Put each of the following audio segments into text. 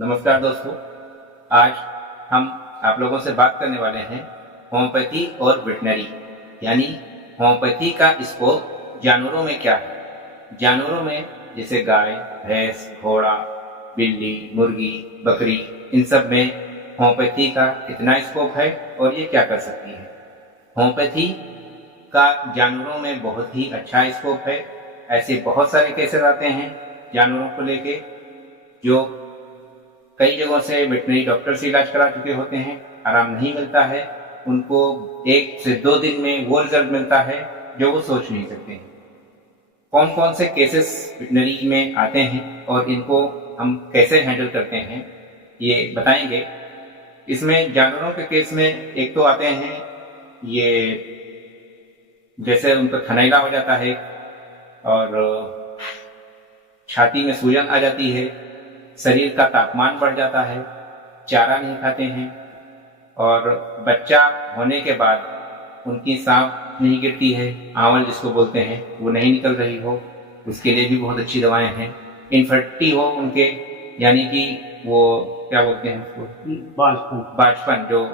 नमस्कार दोस्तों। आज हम आप लोगों से बात करने वाले हैं होम्योपैथी और वेटनरी, यानी होम्योपैथी का स्कोप जानवरों में क्या है। जानवरों में जैसे गाय, भैंस, घोड़ा, बिल्ली, मुर्गी, बकरी, इन सब में होम्योपैथी का कितना स्कोप है और ये क्या कर सकती है। होम्योपैथी का जानवरों में बहुत ही अच्छा स्कोप है। ऐसे बहुत सारे केसेस आते हैं जानवरों को लेके, जो कई जगहों से वेटनरी डॉक्टर से इलाज करा चुके होते हैं, आराम नहीं मिलता है उनको। 1 से 2 दिन में वो रिजल्ट मिलता है जो वो सोच नहीं सकते हैं। कौन कौन से केसेस वेटनरी में आते हैं और इनको हम कैसे हैंडल करते हैं ये बताएंगे। इसमें जानवरों के केस में एक तो आते हैं ये, जैसे उनका थनैला हो जाता है और छाती में सूजन आ जाती है, शरीर का तापमान बढ़ जाता है, चारा नहीं खाते हैं और बच्चा होने के बाद उनकी सांप नहीं गिरती है, आंवल जिसको बोलते हैं, वो नहीं निकल रही हो, उसके लिए भी बहुत अच्छी दवाएं हैं। इनफर्टिलिटी हो उनके, यानी कि वो क्या बोलते हैं उसको, बांझपन जो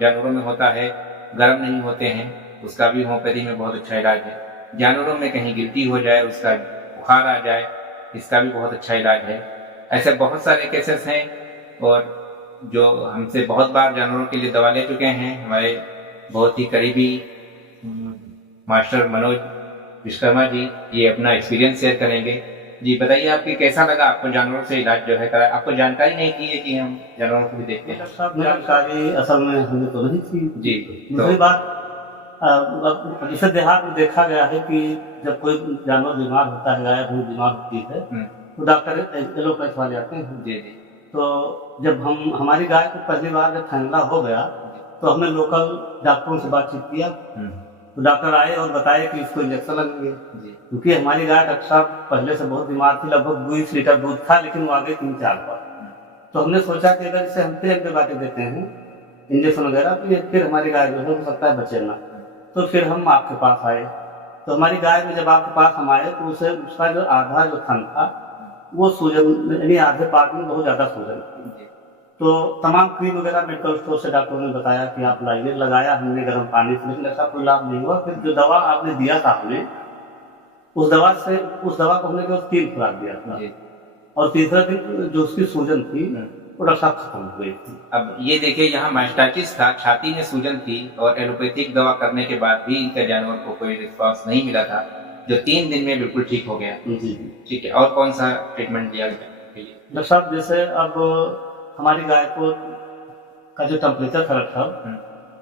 जानवरों में होता है, गर्म नहीं होते हैं, उसका भी होम्योपैथी में बहुत अच्छा इलाज है। जानवरों में कहीं गिल्टी हो जाए, उसका बुखार आ जाए, इसका भी बहुत अच्छा इलाज है। ऐसे बहुत सारे केसेस हैं और जो हमसे बहुत बार जानवरों के लिए दवा ले चुके हैं, हमारे बहुत ही करीबी मास्टर मनोज विश्वकर्मा जी, ये अपना एक्सपीरियंस शेयर करेंगे। जी बताइए, आपकी कैसा लगा आपको जानवरों से इलाज जो है करा? आपको जानकारी नहीं थी है कि हम जानवरों को भी देखते हैं? सब जानकारी असल में हमें तो नहीं थी जी। दूसरी बात, जैसे देहात में देखा गया है कि जब कोई जानवर बीमार होता है, गाय भैंस बीमार होती है, तो डॉक्टर एलोपैथ वाले आते हैं। जी जी। तो जब हमारी गाय को पहली बार जब थैला हो गया तो हमने लोकल डॉक्टरों से बातचीत किया, तो डॉक्टर आए और बताए कि इसको इंजेक्शन लगेंगे, क्योंकि हमारी गाय डॉक्टर साहब पहले से बहुत बीमार थी, लगभग 20 लीटर दूध था, लेकिन वो आगे 3-4 बार। तो हमने सोचा कि अगर इसे हम फिर एंटीबायोटिक देते हैं, इंजेक्शन वगैरह, तो ये फिर हमारी गाय जो हो सकता है बचे ना। तो फिर हम आपके पास आए। तो हमारी गाय में जब आपके पास हम आए तो उसे उसका जो आधा जो थन था वो सूजन, यानी आधे पार्ट में बहुत ज़्यादा सूजन थी। तो तमाम क्रीम वगैरह मेडिकल स्टोर से डॉक्टरों ने बताया कि आप लाइए, लगाया हमने गर्म पानी से, लेकिन ऐसा कोई लाभ नहीं हुआ। फिर जो दवा आपने दिया था हमें, उस दवा को हमने केवल 3 खुराक दिया था और तीसरा दिन जो उसकी सूजन थी वो डॉक्टर खत्म हो गई थी। अब ये देखिए, यहाँ मास्टाइटिस था, छाती में सूजन थी और एलोपैथिक दवा करने के बाद भी इनका जानवर को कोई रिस्पांस नहीं मिला था, जो 3 दिन में बिल्कुल ठीक हो गया। जी ठीक है, और कौन सा ट्रीटमेंट दिया गया? डॉक्टर साहब, जैसे अब हमारी गाय को का जो टेम्परेचर था रखा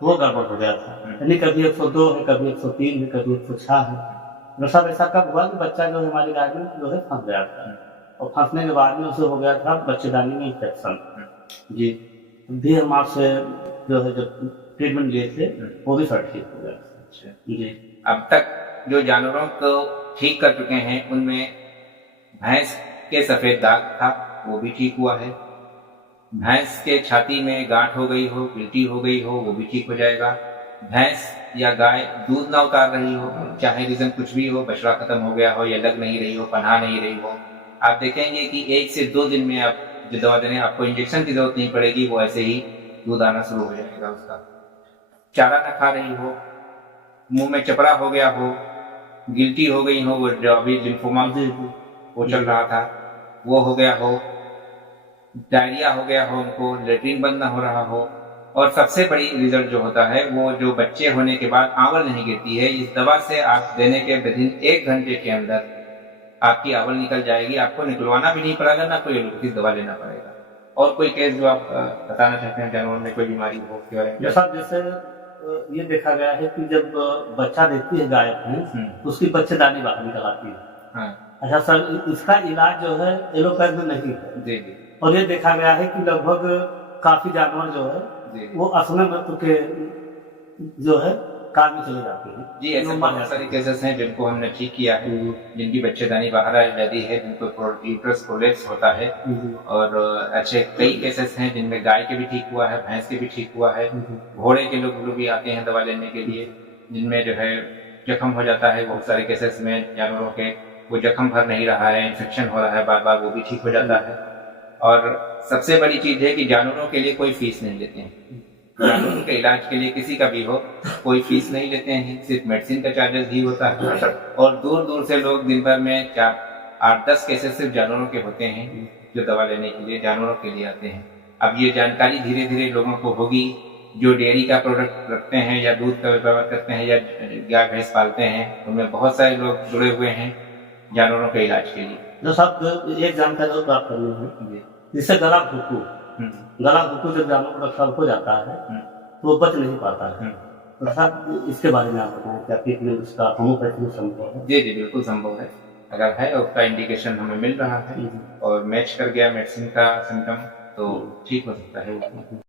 वो गड़बड़ हो गया था, यानी कभी 102 है, कभी 103 है, कभी 106 है। डॉक्टर साहब, ऐसा कब हुआ कि बच्चा जो हमारी गाय में जो है फंस गया था, और फंसने के बाद में उसे हो गया था बच्चेदानी में इंफेक्शन। जी, भी हम आपसे जो है जो ट्रीटमेंट लिए थे वो भी सर ठीक हो गया। अच्छा जी, अब तक जो जानवरों को ठीक कर चुके हैं उनमें भैंस के सफेद दाग था, वो भी ठीक हुआ है। भैंस के छाती में गांठ हो गई हो, गिल्टी हो गई हो, वो भी ठीक हो जाएगा। भैंस या गाय दूध ना उतार रही हो, चाहे रीजन कुछ भी हो, बछड़ा खत्म हो गया हो या लग नहीं रही हो, पन्हा नहीं रही हो, आप देखेंगे कि 1 से 2 दिन में आप जो दवा देने, आपको इंजेक्शन की जरूरत नहीं पड़ेगी, वो ऐसे ही दूध आना शुरू हो जाएगा उसका। चारा ना खा रही हो, मुंह में चपड़ा हो गया हो, गिल्टी हो गई हो, वो जो अभी लिम्फोमा वो चल रहा था वो हो गया हो, डायरिया हो गया हो, उनको लेट्रिन बंद ना हो रहा हो, और सबसे बड़ी रिजल्ट जो होता है वो जो बच्चे होने के बाद आंवल नहीं गिरती है। इस दवा से आप देने के विदिन 1 घंटे के अंदर आपकी आंवल निकल जाएगी, आपको निकलवाना भी नहीं पड़ेगा, ना कोई एलोपैथिक दवा लेना पड़ेगा। और कोई केस जो आप बताना चाहते हैं जानवरों में कोई बीमारी हो के बारे में? साहब, जैसे ये देखा गया है कि जब बच्चा देती है गाय भैंस तो उसकी बच्चेदानी बाहर निकल आती है। हाँ। अच्छा सर, इसका इलाज जो है एलोपैथ में नहीं है। जी जी। और ये देखा गया है कि लगभग काफी जानवर जो है वो असमय मृत्यु के जो है काल में चले जाते हैं। जी, ऐसे बहुत सारे केसेस हैं जिनको हमने ठीक किया है, जिनकी बच्चेदानी बाहर आ जाती है, जिनको यूट्रस प्रोलैप्स होता है, और अच्छे कई केसेस हैं जिनमें गाय के भी ठीक हुआ है, भैंस के भी ठीक हुआ है, घोड़े के लोग भी आते हैं दवा लेने के लिए, जिनमें जो है जख्म हो जाता है। बहुत सारे केसेस में जानवरों के वो जख्म भर नहीं रहा है, इन्फेक्शन हो रहा है बार बार, वो भी ठीक हो जाता है। और सबसे बड़ी चीज है कि जानवरों के लिए कोई फीस नहीं लेते हैं। जानवरों के इलाज के लिए किसी का भी हो कोई फीस नहीं लेते हैं, सिर्फ मेडिसिन का चार्जेस ही होता है। और दूर दूर से लोग दिन भर में 8-10 केसेस सिर्फ जानवरों के होते हैं जो दवा लेने के लिए जानवरों के लिए आते हैं। अब ये जानकारी धीरे धीरे लोगों को होगी, जो डेयरी का प्रोडक्ट रखते हैं या दूध का व्यापार करते हैं या गाय भैंस पालते हैं, उनमें बहुत सारे लोग जुड़े हुए हैं जानवरों के इलाज के लिए। जो साहब एक जानकारी और प्राप्त करनी है, जिससे गला घुटू जब जानवर को रक्षा हो जाता है तो वो बच नहीं पाता है, तो साहब इसके बारे में आप बताएं क्या ट्रीटमेंट उसका होम्योपैथी में संभव है? जी जी बिल्कुल संभव है। अगर है उसका इंडिकेशन हमें मिल रहा है और मैच कर गया मेडिसिन का सिम्टम तो ठीक हो सकता है।